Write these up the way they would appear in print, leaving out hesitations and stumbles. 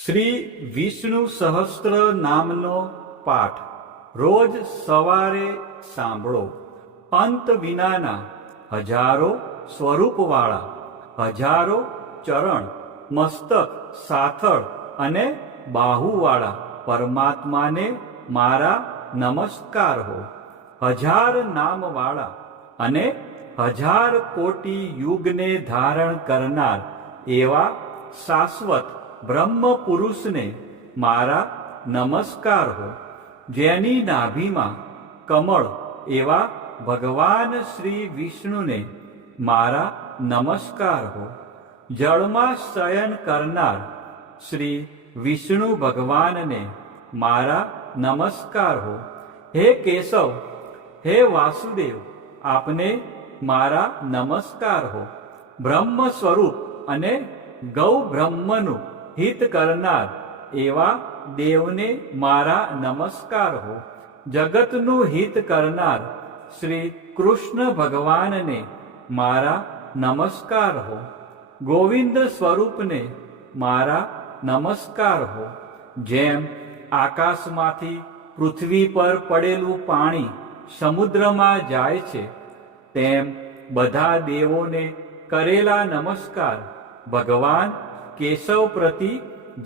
શ્રી વિષ્ણુ સહસ્ત્ર નામનો પાઠ રોજ સવારે સાંભળો. અંત વિનાના હજારો સ્વરૂપવાળા, હજારો ચરણ, મસ્તક, સાથળ અને બાહુવાળા પરમાત્માને મારા નમસ્કાર હો. હજાર નામવાળા અને હજાર કોટી યુગને ધારણ કરનાર એવા શાશ્વત બ્રહ્મ પુરુષને મારા નમસ્કાર હો. જેની નાભીમાં કમળ એવા ભગવાન શ્રી વિષ્ણુને મારા નમસ્કાર હો. જળમાં શયન કરનાર શ્રી વિષ્ણુ ભગવાનને મારા નમસ્કાર હો. હે કેશવ, હે વાસુદેવ, આપને મારા નમસ્કાર હો. બ્રહ્મ સ્વરૂપ અને ગૌ બ્રહ્મનું હિત કરનાર એવા દેવને મારા નમસ્કાર હો. જગતનું હિત કરનાર શ્રી કૃષ્ણ ભગવાનને મારા નમસ્કાર હો. ગોવિંદ સ્વરૂપને મારા નમસ્કાર હો. જેમ આકાશમાંથી પૃથ્વી પર પડેલું પાણી સમુદ્રમાં જાય છે, તેમ બધા દેવોને કરેલા નમસ્કાર ભગવાન કેશવ પ્રતિ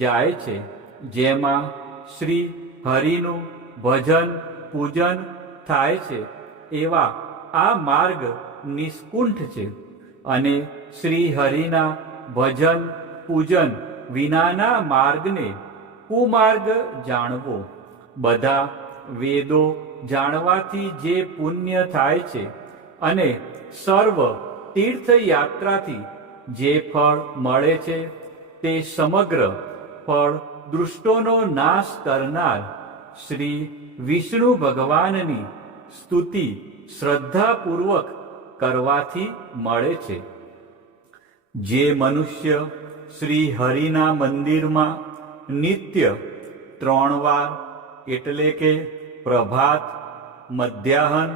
જાય છે. જેમાં શ્રી હરિનું ભજન પૂજન થાય છે એવા આ માર્ગ નિષ્કુંઠ છે, અને શ્રી હરિના ભજન પૂજન વિનાના માર્ગને કુમાર્ગ જાણવો. બધા વેદો જાણવાથી જે પુણ્ય થાય છે અને સર્વ તીર્થયાત્રાથી જે ફળ મળે છે, તે સમગ્ર ફળ દૃષ્ટોનો નાશ કરનાર શ્રી વિષ્ણુ ભગવાનની સ્તુતિ શ્રદ્ધાપૂર્વક કરવાથી મળે છે. જે મનુષ્ય શ્રી હરિના મંદિરમાં નિત્ય 3 વાર એટલે કે પ્રભાત, મધ્યાહન,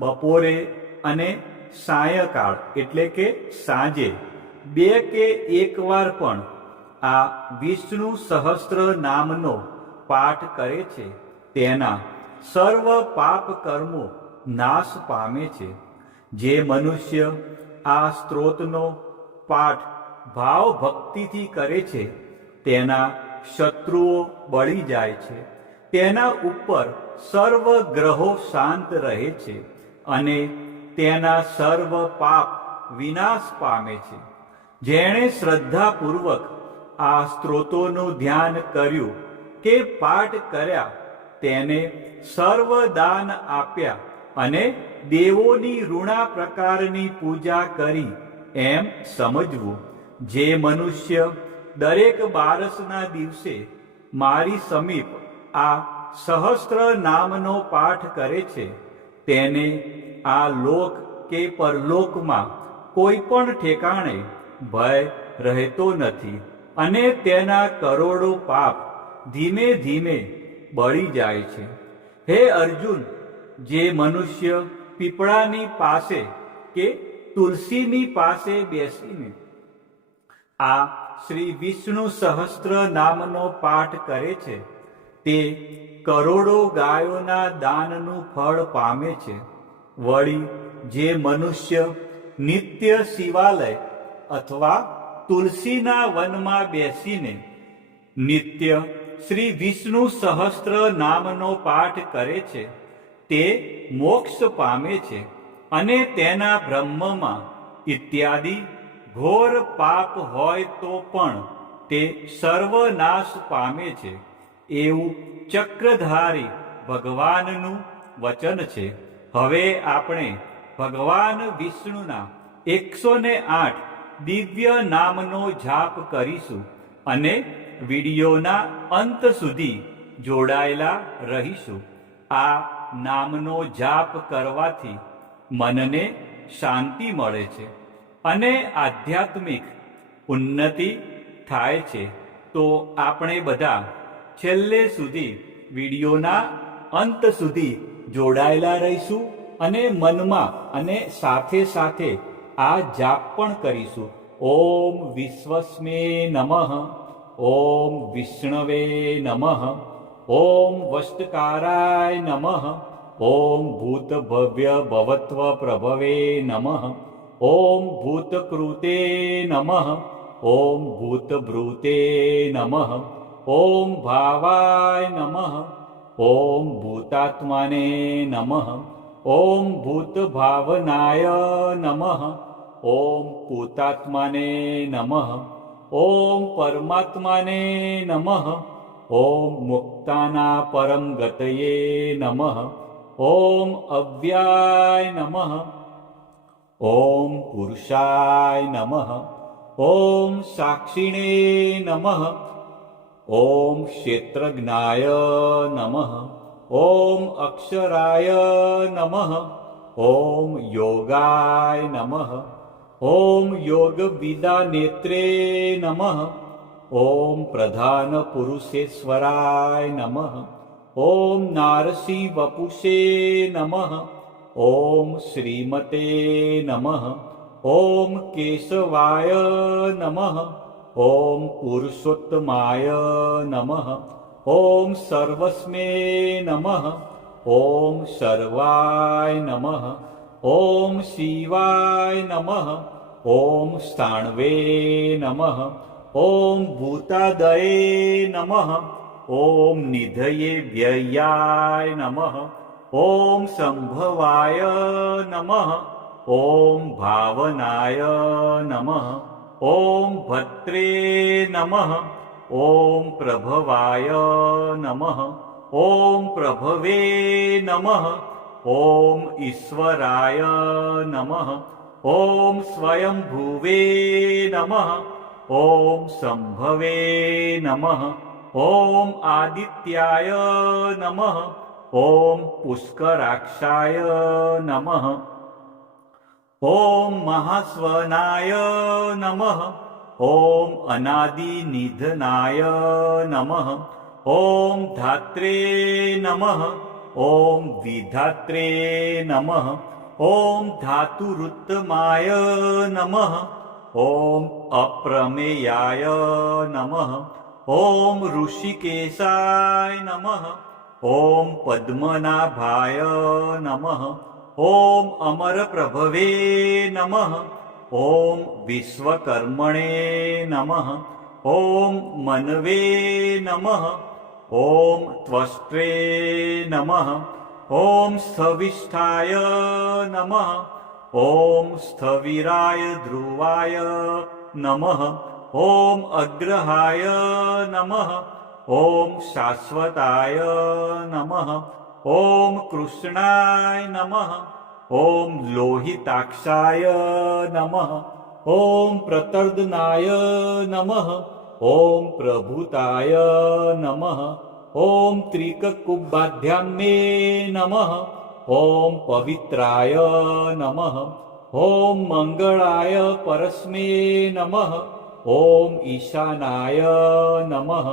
બપોરે અને સાયંકાળ એટલે કે સાંજે 2 કે 1 વાર પણ આ વિષ્ણુ સહસ્ત્ર નામનો પાઠ કરે છે, તેના સર્વ પાપ કર્મો નાશ પામે છે. જે મનુષ્ય આ સ્ત્રોતનો પાઠ ભાવ ભક્તિથી કરે છે, તેના શત્રુઓ બળી જાય છે, તેના ઉપર સર્વ ગ્રહો શાંત રહે છે અને તેના સર્વ પાપ વિનાશ પામે છે. જેણે શ્રદ્ધાપૂર્વક આ સ્ત્રોતોનું ધ્યાન કર્યું કે પાઠ કર્યા, તેને સર્વ દાન આપ્યા અને દેવોની ઋણા પ્રકારની પૂજા કરી એમ સમજવું. જે મનુષ્ય દરેક બારસના દિવસે મારી સમીપ આ સહસ્ત્ર નામનો પાઠ કરે છે, તેને આ લોક કે પરલોકમાં કોઈ પણ ઠેકાણે ભય રહેતો નથી અને તેના કરોડો પાપ ધીમે ધીમે બળી જાય છે. હે અર્જુન, જે મનુષ્ય પીપળાની પાસે કે તુલસીની પાસે બેસીને આ શ્રી વિષ્ણુ સહસ્ત્ર નામનો પાઠ કરે છે, તે કરોડો ગાયોના દાનનું ફળ પામે છે. વળી જે મનુષ્ય નિત્ય શિવાલય અથવા તુલસીના વનમાં બેસીને નિત્ય શ્રી વિષ્ણુ સહસ્ત્ર નામનો પાઠ કરે છે, તે મોક્ષ પામે છે અને તેના બ્રહ્મમાં ઇત્યાદિ ઘોર પાપ હોય તો પણ તે સર્વનાશ પામે છે. એવું ચક્રધારી ભગવાનનું વચન છે. હવે આપણે ભગવાન વિષ્ણુના 108 દિવ્ય નામનો જાપ કરીશું અને વિડીયોના અંત સુધી જોડાયેલા રહીશું. આ નામનો જાપ કરવાથી મનને શાંતિ મળે છે અને આધ્યાત્મિક ઉન્નતિ થાય છે. તો આપણે બધા છેલ્લે સુધી વિડીયોના અંત સુધી જોડાયેલા રહીશું અને મનમાં અને સાથે સાથે આ જાપ પણ કરીશું. ઓમ વિશ્વસ્મે નમઃ. ॐ विष्णवे नमः ॐ वष्टकाराय नमः ॐ भूतभव्यभवत्वप्रभवे नमः ॐ भूतकृते नमः ॐ भूतभृते नमः ॐ भावाय नमः ॐ भूतात्माने नमः ॐ भूतभावनाय नमः ॐ भूतात्माने नमः ॐ परमात्माने नमः ॐ मुक्ताना परम गतये नमः ॐ अव्याय नमः ॐ पुरुषाय नमः ॐ साक्षिणे नमः ॐ क्षेत्रज्ञाय नमः ॐ अक्षराय नमः ॐ योगाय नमः ॐ योगविदानेत्रे नमः ॐ प्रधानपुरुषेश्वराय नमः ॐ नारसिंहवपुषे नमः ॐ श्रीमते नमः ॐ केशवाय नमः ॐ पुरुषोत्तमाय नमः ॐ सर्वस्मै नमः ॐ सर्वाय नमः ॐ शिवाय नमः ॐ स्थाणवे नमः ॐ भूतादये नमः ॐ निधये व्ययाय नमः ॐ संभवाय नमः ॐ भावनाय नमः ॐ भद्रे नमः ॐ प्रभवाय नमः ॐ प्रभवे नमः ॐ ईश्वराय नमः ॐ स्वयंभुवे नमः ॐ संभवे नमः ॐ आदित्याय नमः ॐ पुष्कराक्षाय नमः ॐ महास्वनाय नमः ॐ अनादिनिधनाय नमः ॐ धात्रे नमः ॐ विधात्रे नमः ॐ धातुरुत्तमाय नमः ॐ अप्रमेयाय नमः ॐ ऋषिकेशाय नमः ॐ पद्मनाभाय नमः ॐ अमरप्रभवे नमः ॐ विश्वकर्मणे नमः ॐ मनवे नमः ॐ त्वष्ट्रे नमः ॐ स्थविष्ठाय नमः ॐ स्थविराय ध्रुवाय नमः ॐ अग्रहाय नमः ॐ शाश्वताय नमः ॐ कृष्णाय नमः ॐ लोहिताक्षाय नमः ॐ प्रतर्दनाय नमः ॐ प्रभूताय नमः ॐ त्रिककुब्बाध्याम्ने नमः ॐ पवित्राय नमः ॐ मङ्गलाय परस्मै नमः ॐ ईशानाय नमः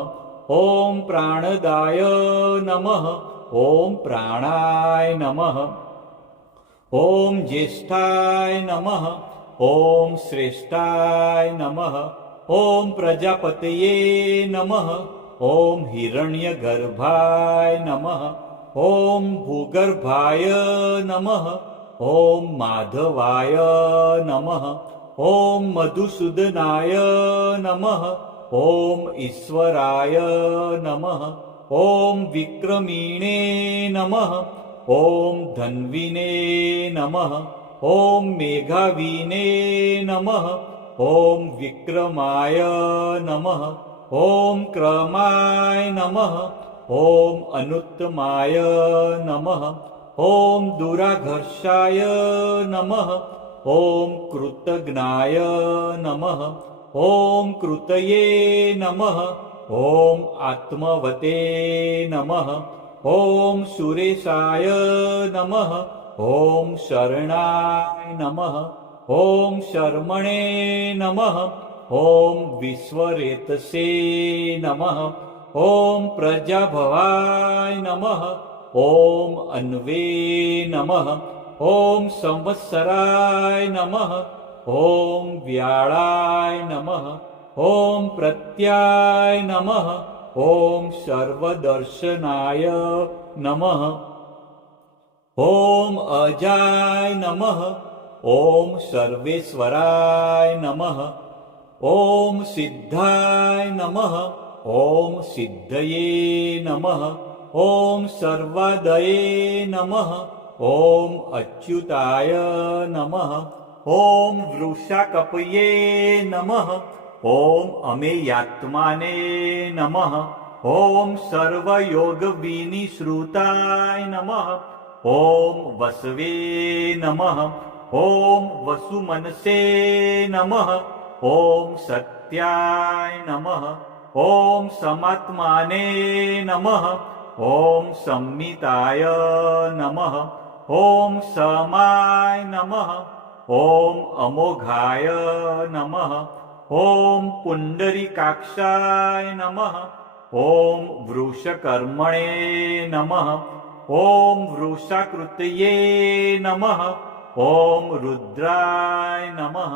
ॐ प्राणदाय नमः ॐ प्राणाय नमः ॐ ज्येष्ठाय नमः ॐ श्रेष्ठाय नमः ॐ प्रजापतये नमः ॐ हिरण्यगर्भाय नमः ॐ भूगर्भाय नमः ॐ माधवाय नमः ॐ मधुसूदनाय नमः ॐ ईश्वराय नमः ॐ विक्रमिणे नमः ॐ धन्विने नमः ॐ मेघाविने नमः ॐ विक्रमाय नमः ॐ क्रमाय नमः ॐ अनुत्तमाय नमः ॐ दुराघर्षाय नमः ॐ कृतघ्नाय नमः ॐ कृतये नमः ॐ आत्मवते नमः ॐ सुरेशाय नमः ॐ शरणाय नमः ॐ शर्मणे नमः ॐ विश्वरेतसे नमः ॐ प्रजाभवाय नमः ॐ अन्वे नमः ॐ संवत्सराय नमः ॐ व्याळाय नमः ॐ प्रत्याय नमः ॐ सर्वदर्शनाय नमः ॐ अजाय नमः ॐ सर्वेश्वराय नमः ॐ सिद्धाय नमः ॐ सिद्धये नमः ॐ सर्वादये नमः ॐ अच्युताय नमः ॐ वृषाकपये नमः ॐ अमेयात्माने नमः ॐ सर्वयोगविनिश्रुताय नमः ॐ वसवे नमः ॐ वसुमनसे नमः ॐ सत्याय नमः ॐ समात्माने नमः ॐ संमिताय नमः ॐ समाय नमः ॐ अमोघाय नमः ॐ पुण्डरीकाक्षाय नमः ॐ वृषकर्मणे नमः ॐ वृषाकृतये नमः ॐ रुद्राय नमः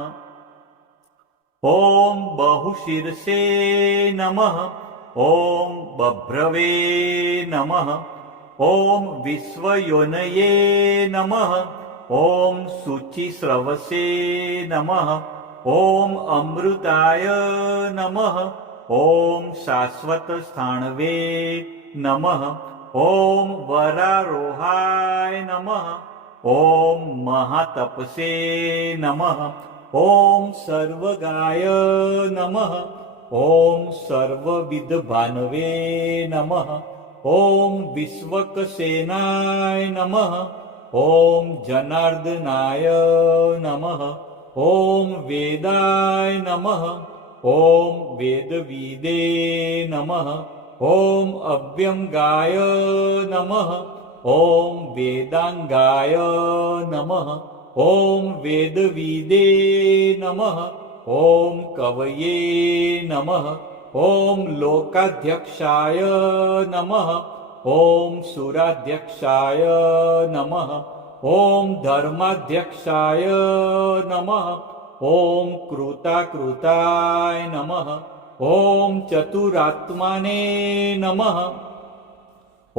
ॐ बहुशीर्षे नमः ॐ बभ्रवे नमः ॐ विश्वयोनये नमः ॐ शुचिस्रवसे नमः ॐ अमृताय नमः ॐ शाश्वतस्थाणवे नमः ॐ वरारोहाय नमः ॐ महातपसे नमः ॐ सर्वगाय नमः ॐ सर्वविद्भानवे नमः ॐ विश्वकसेनाय नमः ॐ जनार्दनाय नमः ॐ वेदाय नमः ॐ वेदविदे नमः ॐ अव्यंगाय नमः ॐ वेदांगाय नमः ॐ वेदविदे नमः ॐ कवये नमः ॐ लोकाध्यक्षाय नमः ॐ सुराध्यक्षाय नमः ॐ धर्माध्यक्षाय नमः ॐ कृताकृताय नमः ॐ चतुरात्माने नमः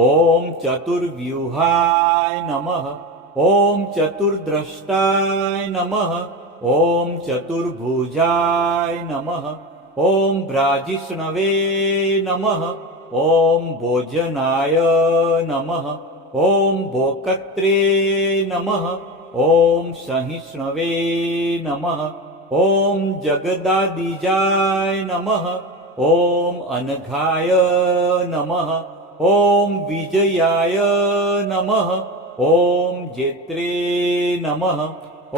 ॐ चतुर्व्यूहाय नमः ॐ चतुर्द्रष्टाय नमः ॐ चतुर्भुजाय नमः ॐ भ्राजिष्णवे नमः ॐ भोजनाय नमः ॐ भोक्त्रे नमः ॐ सहिष्णवे नमः ॐ जगदादिजाय नमः ॐ अनघाय नमः ॐ विजयाय नमः ॐ जेत्रे नमः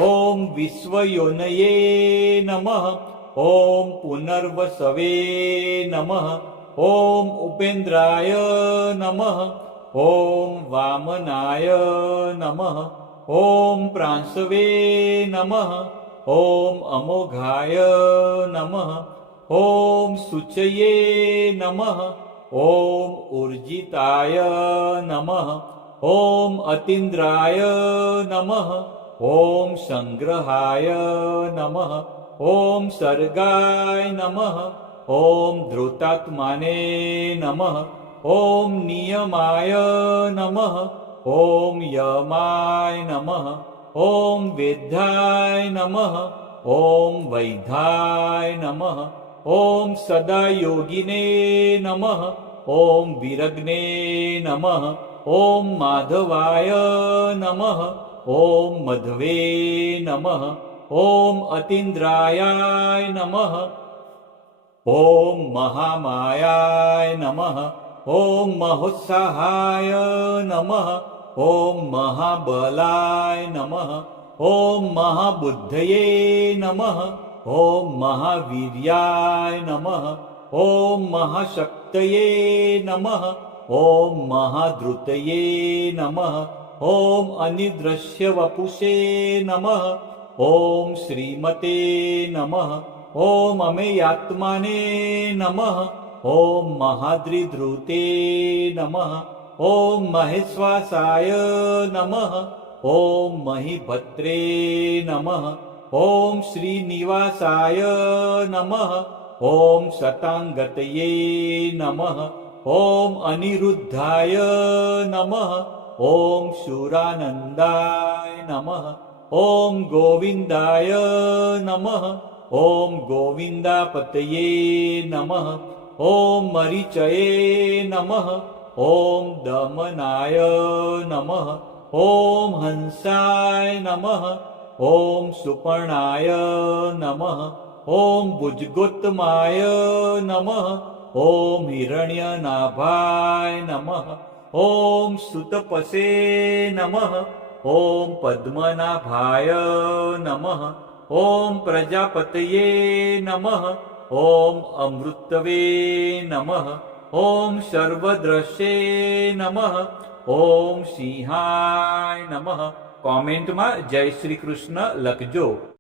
ॐ विश्वयोनये नमः ॐ पुनर्वसवे नमः ॐ उपेन्द्राय नमः ॐ वामनाय नमः ॐ प्रांशवे नमः ॐ अमोघाय नमः ॐ शुचये नमः ॐ ऊर्जिताय नमः ॐ अतीन्द्राय नमः ॐ संग्रहाय नमः ॐ सर्गाय नमः ॐ धृतात्माने नमः ॐ नियमाय नमः ॐ यमाय नमः ॐ वेद्याय नमः ॐ वैद्याय नमः ॐ सदायोगिने नमः ॐ विरग्ने नमः ॐ माधवाय नमः ॐ मध्वे नमः ॐ अतीन्द्रायाय नमः ॐ महामायाय नमः ॐ महोत्साहाय नमः ॐ महाबलाय नमः ॐ महाबुद्धये नमः ॐ महावीर्याय नमः ॐ महाशक्तये नमः ॐ महाधृतये नमः ॐ अनिदृश्यवपुषे नमः ॐ श्रीमते नमः ॐ अमेयात्माने नमः ॐ महाद्रिधृते नमः ॐ महेश्वासाय नमः ॐ महीभद्रे नमः ॐ श्रीनिवासाय नमः ॐ शताङ्गतये नमः ॐ अनिरुद्धाय नमः ॐ शूरानन्दाय नमः ॐ गोविन्दाय नमः ॐ गोविन्दापतये नमः ॐ मरीचये नमः ॐ दमनाय नमः ॐ हंसाय नमः ॐ सुपर्णाय नमः ॐ भुजगोत्तमाय नमः ॐ हिरण्यनाभाय नमः ॐ सुतपसे नमः ॐ पद्मनाभाय नमः ॐ प्रजापतये नमः ॐ अमृतवे नमः ॐ सर्वद्रश्ये नमः ॐ સિંહાય નમઃ. કોમેન્ટમાં જય શ્રી કૃષ્ણ લખજો.